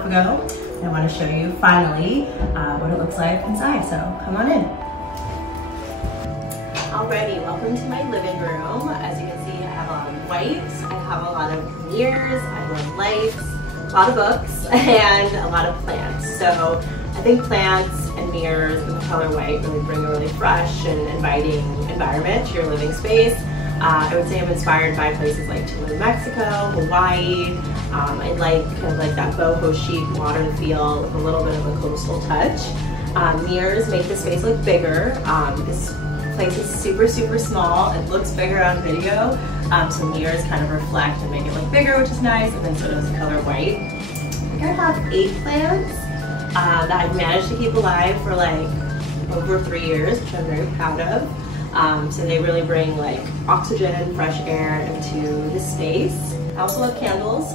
half ago. I want to show you finally what it looks like inside, so come on in. Alrighty, welcome to my living room. As you can see, I have a lot of white, I have a lot of mirrors, I have lights, a lot of books, and a lot of plants. So I think plants and mirrors and the color white really bring a really fresh and inviting environment to your living space. I would say I'm inspired by places like Chile, Mexico, Hawaii. I like kind of like that boho chic modern feel with a little bit of a coastal touch. Mirrors make the space look bigger. This place is super small. It looks bigger on video. So mirrors kind of reflect and make it look bigger, which is nice, and then so does the color white. I think I have 8 plants that I've managed to keep alive for like over 3 years, which I'm very proud of. So they really bring like oxygen, fresh air into the space. I also love candles.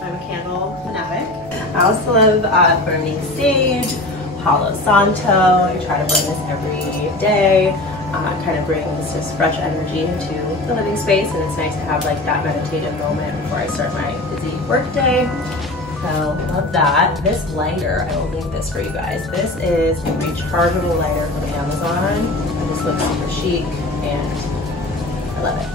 I'm a candle fanatic. I also love burning sage, Palo Santo. I try to burn this every day. Kind of brings this fresh energy into the living space, and it's nice to have like that meditative moment before I start my busy work day. So love that. This lighter, I will link this for you guys. This is a rechargeable lighter from Amazon. And this looks super chic and I love it.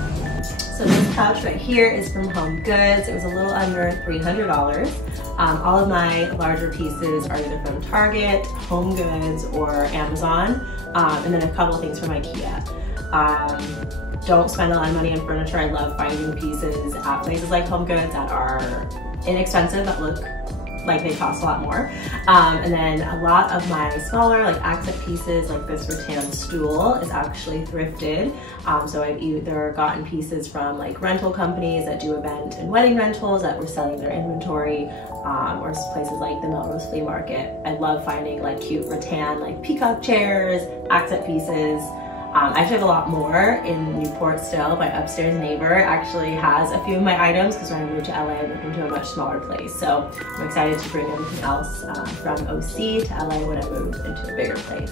So this pouch right here is from Home Goods. It was a little under $300. All of my larger pieces are either from Target, Home Goods, or Amazon. And then a couple things from IKEA. Don't spend a lot of money on furniture. I love finding pieces at places like Home Goods that are inexpensive, that look like they cost a lot more. And then a lot of my smaller like accent pieces, like this rattan stool, is actually thrifted. So I've either gotten pieces from like rental companies that do event and wedding rentals that were selling their inventory, or places like the Melrose Flea Market. I love finding like cute rattan like peacock chairs, accent pieces. I actually have a lot more in Newport still. My upstairs neighbor actually has a few of my items because when I moved to LA, I moved into a much smaller place. So I'm excited to bring everything else from OC to LA when I move into a bigger place.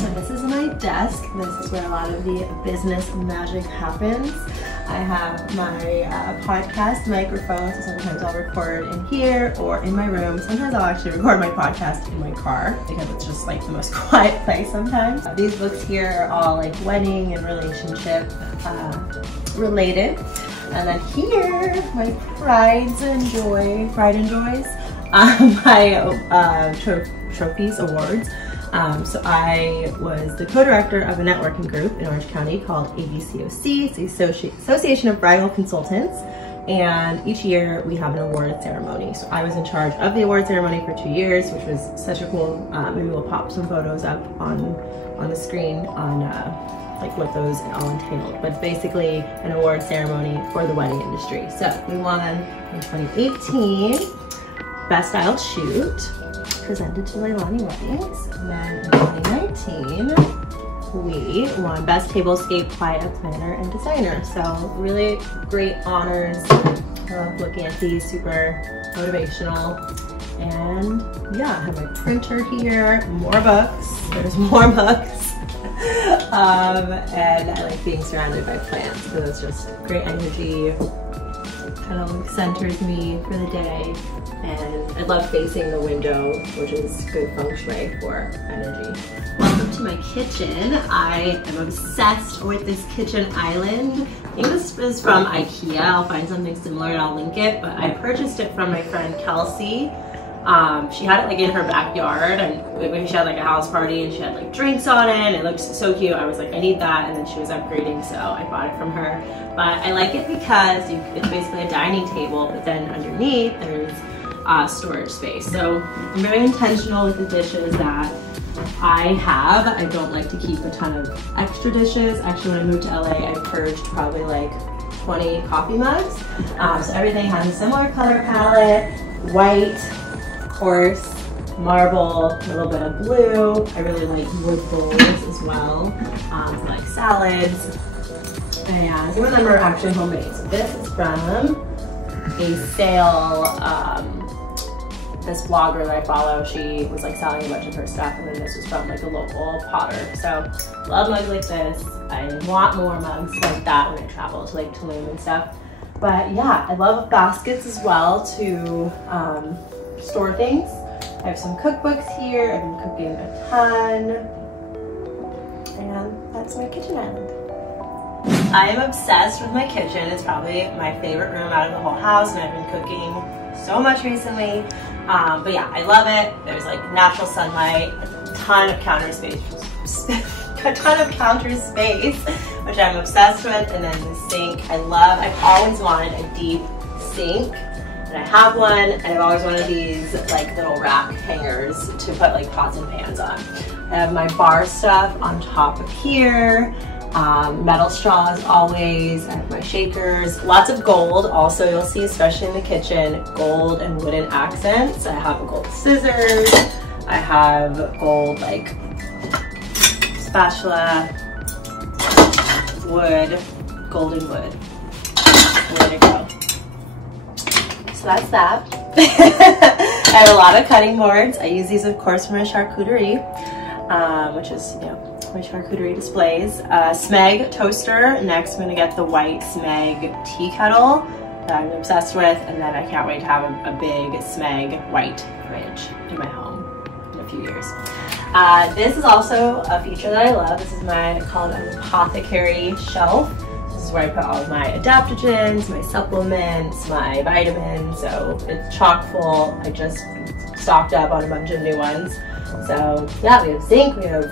So this is my desk. This is where a lot of the business magic happens. I have my podcast microphone, so sometimes I'll record in here or in my room. Sometimes I'll actually record my podcast in my car because it's just like the most quiet place sometimes. These books here are all like wedding and relationship related. And then here, my pride and joys, my trophies, awards. So I was the co-director of a networking group in Orange County called ABCOC. It's the Association of Bridal Consultants. And each year we have an award ceremony. So I was in charge of the award ceremony for 2 years, which was such a cool, maybe we'll pop some photos up on the screen on like what those all entailed. But it's basically an award ceremony for the wedding industry. So we won in 2018, Best Styled Shoot, presented to Leilani Weddings. And then in 2019, we won Best Tablescape by a Planner and Designer. So really great honors. Looking at these, super motivational. And yeah, I have my printer here, more books. There's more books. And I like being surrounded by plants because it's just great energy. Kind of centers me for the day. And I love facing the window, which is good feng shui for energy. Welcome to my kitchen. I am obsessed with this kitchen island. I think this is from IKEA. I'll find something similar and I'll link it, but I purchased it from my friend Kelsey. She had it like in her backyard, and she had like a house party and she had like drinks on it and it looked so cute. I was like, I need that, and then she was upgrading, so I bought it from her. But I like it because it's basically a dining table, but then underneath there's storage space. So I'm very intentional with the dishes that I have. I don't like to keep a ton of extra dishes. Actually, when I moved to LA, I purged probably like 20 coffee mugs. So everything has a similar color palette, white, coarse, marble, a little bit of blue. I really like wood bowls as well, for like salads. And some of them are actually homemade. So this is from a sale, this blogger that I follow, she was like selling a bunch of her stuff, and then this was from like a local potter. So love mugs like this. I want more mugs like that when I travel to like Tulum and stuff. But yeah, I love baskets as well to store things. I have some cookbooks here. I've been cooking a ton. And that's my kitchen island. I am obsessed with my kitchen. It's probably my favorite room out of the whole house, and I've been cooking so much recently. But yeah, I love it. There's like natural sunlight, a ton of counter space, which I'm obsessed with, and then the sink. I've always wanted a deep sink, and I have one, and I've always wanted these like little rack hangers to put like pots and pans on. I have my bar stuff on top of here. Metal straws always. I have my shakers. Lots of gold also, you'll see, especially in the kitchen, gold and wooden accents. I have gold scissors. I have gold like spatula, wood, golden wood. Way to go. So that's that. I have a lot of cutting boards. I use these, of course, for my charcuterie, which is, you know, my charcuterie displays. Smeg toaster. Next, I'm gonna get the white Smeg tea kettle that I'm obsessed with, and then I can't wait to have a big Smeg white fridge in my home in a few years. This is also a feature that I love. This is I call it an apothecary shelf. This is where I put all of my adaptogens, my supplements, my vitamins. So it's chock full. I just stocked up on a bunch of new ones. So yeah, we have zinc, we have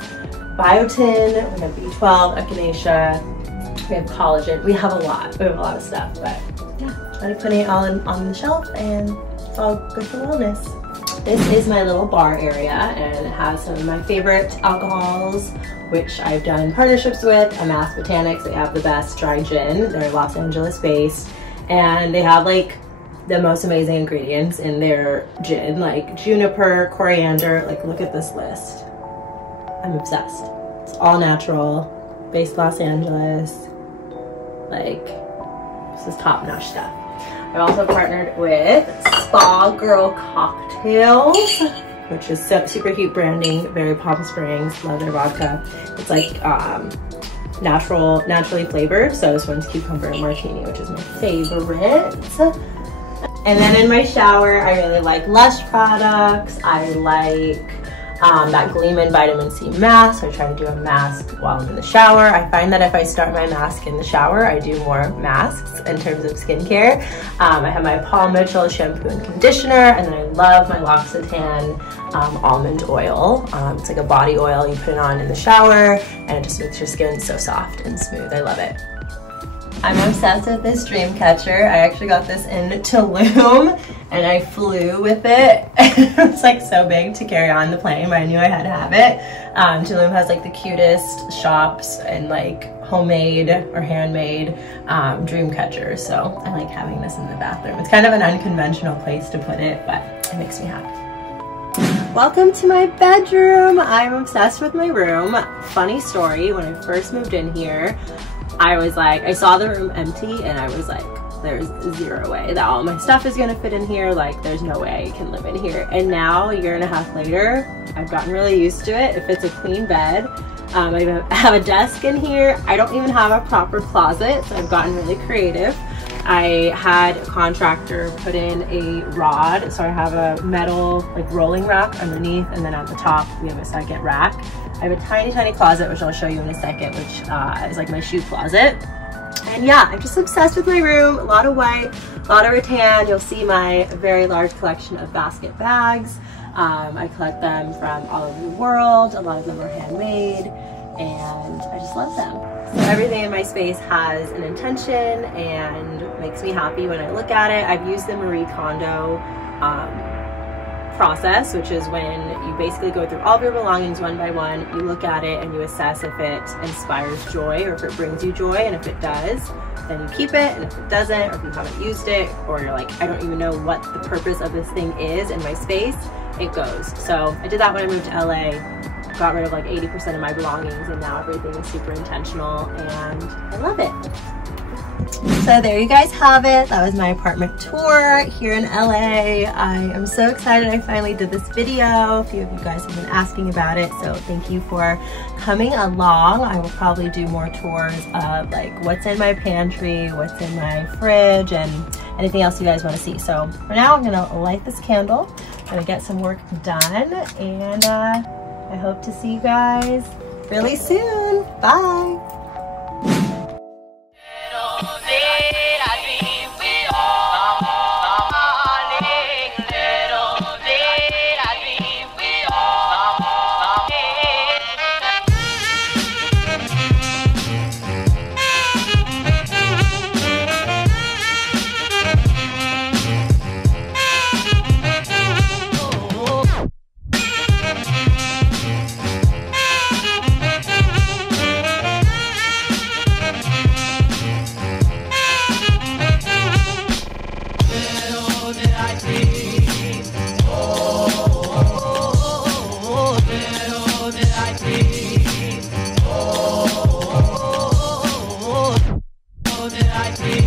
biotin, we have B12, echinacea, we have collagen. We have a lot. We have a lot of stuff, but yeah, I'm putting it all on the shelf, and it's all good for wellness. This is my little bar area, and it has some of my favorite alcohols, which I've done partnerships with. Amass Botanics, they have the best dry gin. They're Los Angeles based, and they have like the most amazing ingredients in their gin, like juniper, coriander. Like, look at this list. I'm obsessed. It's all natural, based Los Angeles. Like, this is top-notch stuff. I've also partnered with Spa Girl Cocktails, which is super cute branding, very Palm Springs, love their vodka. It's like naturally flavored, so this one's cucumber and martini, which is my favorite. And then in my shower, I really like Lush products. I like that Gleeman Vitamin C mask. So I try to do a mask while I'm in the shower. I find that if I start my mask in the shower, I do more masks in terms of skincare. I have my Paul Mitchell shampoo and conditioner, and then I love my L'Occitane almond oil. It's like a body oil. You put it on in the shower, and it just makes your skin so soft and smooth. I love it. I'm obsessed with this dream catcher. I actually got this in Tulum, and I flew with it. It was like so big to carry on the plane, but I knew I had to have it. Tulum has like the cutest shops and like homemade or handmade dream catchers, so I like having this in the bathroom. It's kind of an unconventional place to put it, but it makes me happy. Welcome to my bedroom. I'm obsessed with my room. Funny story, when I first moved in here, I was like, I saw the room empty, and I was like, there's zero way that all my stuff is gonna fit in here. Like, there's no way I can live in here. And now, a year and a half later, I've gotten really used to it. It fits a queen bed. I have a desk in here. I don't even have a proper closet, so I've gotten really creative. I had a contractor put in a rod, so I have a metal like rolling rack underneath, and then at the top we have a second rack. I have a tiny closet, which I'll show you in a second, which is like my shoe closet. And yeah, I'm just obsessed with my room. A lot of white, a lot of rattan. You'll see my very large collection of basket bags. I collect them from all over the world. A lot of them are handmade, and I just love them. So everything in my space has an intention and makes me happy when I look at it. I've used the Marie Kondo process, which is when you basically go through all of your belongings one by one, you look at it and you assess if it inspires joy or if it brings you joy, and if it does, then you keep it, and if it doesn't, or if you haven't used it, or you're like, I don't even know what the purpose of this thing is in my space, it goes. So I did that when I moved to LA, got rid of like 80% of my belongings, and now everything is super intentional, and I love it. So there you guys have it. That was my apartment tour here in LA. I am so excited I finally did this video. A few of you guys have been asking about it, so thank you for coming along. I will probably do more tours of like what's in my pantry, what's in my fridge, and anything else you guys want to see. So for now, I'm gonna light this candle. I'm gonna get some work done, and I hope to see you guys really soon. Bye. I